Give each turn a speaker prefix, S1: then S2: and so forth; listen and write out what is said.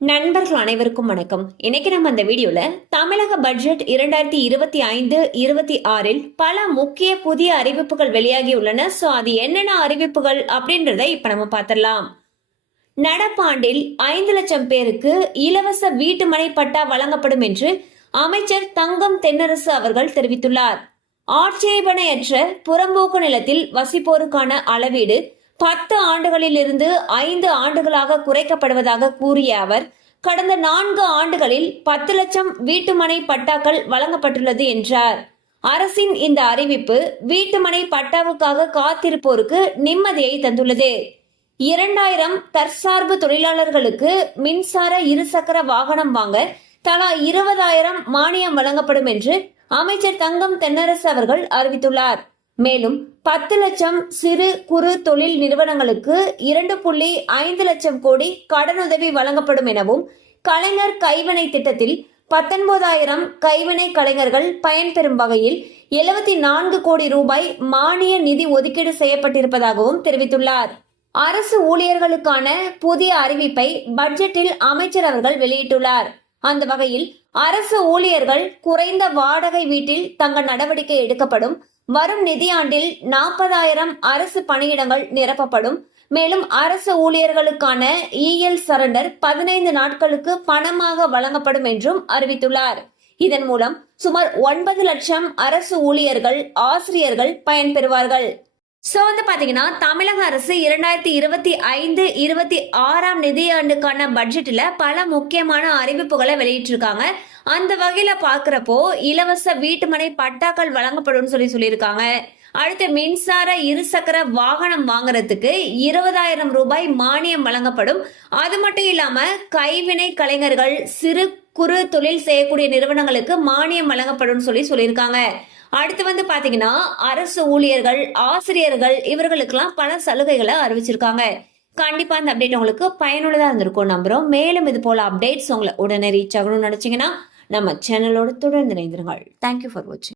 S1: நண்பர்கள் அனைவருக்கும் வணக்கம். இன்னைக்கு நம்ம அந்த வீடியோல தமிழக பட்ஜெட் இரண்டாயிரத்தி இருபத்தி ஐந்து இருபத்தி ஆறில் பல முக்கிய புதிய அறிவிப்புகள் வெளியாகி உள்ளன. சோ அது என்னென்ன அறிவிப்புகள் அப்படின்றத இப்ப நம்ம பார்த்திடலாம். நடப்பாண்டில் ஐந்து லட்சம் பேருக்கு இலவச வீட்டுமனை பட்டா வழங்கப்படும் என்று அமைச்சர் தங்கம் தென்னரசு அவர்கள் தெரிவித்துள்ளார். ஆட்சேபனையற்ற புறம்போக்கு நிலத்தில் வசிப்போருக்கான அளவீடு பத்து ஆண்டுகளில் இருந்து ஐந்து ஆண்டுகளாக குறைக்கப்படுவதாக கூறிய அவர் கடந்த நான்கு ஆண்டுகளில் பத்து லட்சம் வீட்டுமனை பட்டாக்கள் வழங்கப்பட்டுள்ளது என்றார். அரசின் இந்த அறிவிப்பு வீட்டுமனை பட்டாவுக்காக காத்திருப்போருக்கு நிம்மதியை தந்துள்ளது. இரண்டாயிரம் தற்சார்பு தொழிலாளர்களுக்கு மின்சார இருசக்கர வாகனம் வாங்க தலா இருபதாயிரம் மானியம் வழங்கப்படும் என்று அமைச்சர் தங்கம் தென்னரசு அவர்கள் அறிவித்துள்ளார். மேலும் பத்து லட்சம் சிறு குறு தொழில் நிறுவனங்களுக்கு இரண்டு புள்ளி ஐந்து லட்சம் கோடி கடனுதவி வழங்கப்படும் எனவும் கலைஞர் கைவினை திட்டத்தில் பத்தொன்பதாயிரம் கைவினை கலைஞர்கள் பயன்பெறும் வகையில் எழுபத்தி நான்கு கோடி ரூபாய் மானிய நிதி ஒதுக்கீடு செய்யப்பட்டிருப்பதாகவும் தெரிவித்துள்ளார். அரசு ஊழியர்களுக்கான புதிய அறிவிப்பை பட்ஜெட்டில் அமைச்சர் அவர்கள் வெளியிட்டுள்ளார். அந்த வகையில் அரசு ஊழியர்கள் குறைந்த வாடகை வீட்டில் தங்கள் நடவடிக்கை எடுக்கப்படும். வரும் நிதியாண்டில் நாற்பதாயிரம் அரசு பணியிடங்கள் நிரப்பப்படும். மேலும் அரசு ஊழியர்களுக்கான இஎல் சரண்டர் பதினைந்து நாட்களுக்கு பணமாக வழங்கப்படும் என்றும் அறிவித்துள்ளார். இதன் மூலம் சுமார் ஒன்பது லட்சம் அரசு ஊழியர்கள் ஆசிரியர்கள் பயன்பெறுவார்கள். ஸோ வந்து பார்த்தீங்கன்னா தமிழக அரசு இரண்டாயிரத்தி இருபத்தி ஐந்து இருபத்தி ஆறாம் நிதியாண்டுக்கான பட்ஜெட்டில் பல முக்கியமான அறிவிப்புகளை வெளியிட்டிருக்காங்க. அந்த வகையில் பார்க்குறப்போ இலவச வீட்டுமனை பட்டாக்கள் வழங்கப்படும் சொல்லி சொல்லியிருக்காங்க. அடுத்து மின்சார இருசக்கர வாகனம் வாங்குறதுக்கு இருபதாயிரம் ரூபாய் மானியம் வழங்கப்படும். அது மட்டும் இல்லாமல் கைவினை கலைஞர்கள் சிறு குறு தொழில் செய்யக்கூடிய நிறுவனங்களுக்கு மானியம் வழங்கப்படும் சொல்லி சொல்லியிருக்காங்க. அடுத்து வந்து பாத்தீங்கன்னா அரசு ஊழியர்கள் ஆசிரியர்கள் இவர்களுக்கெல்லாம் பல சலுகைகளை அறிவிச்சிருக்காங்க. கண்டிப்பா அந்த அப்டேட் உங்களுக்கு பயனுள்ளதா இருந்திருக்கும் நம்புறோம். மேலும் இது போல அப்டேட்ஸ் உங்களை உடனே ரீச் ஆகணும்னு நினைச்சீங்கன்னா நம்ம சேனலோட தொடர்ந்து இணைந்திருங்கள். தேங்க்யூ ஃபார் வாட்சிங்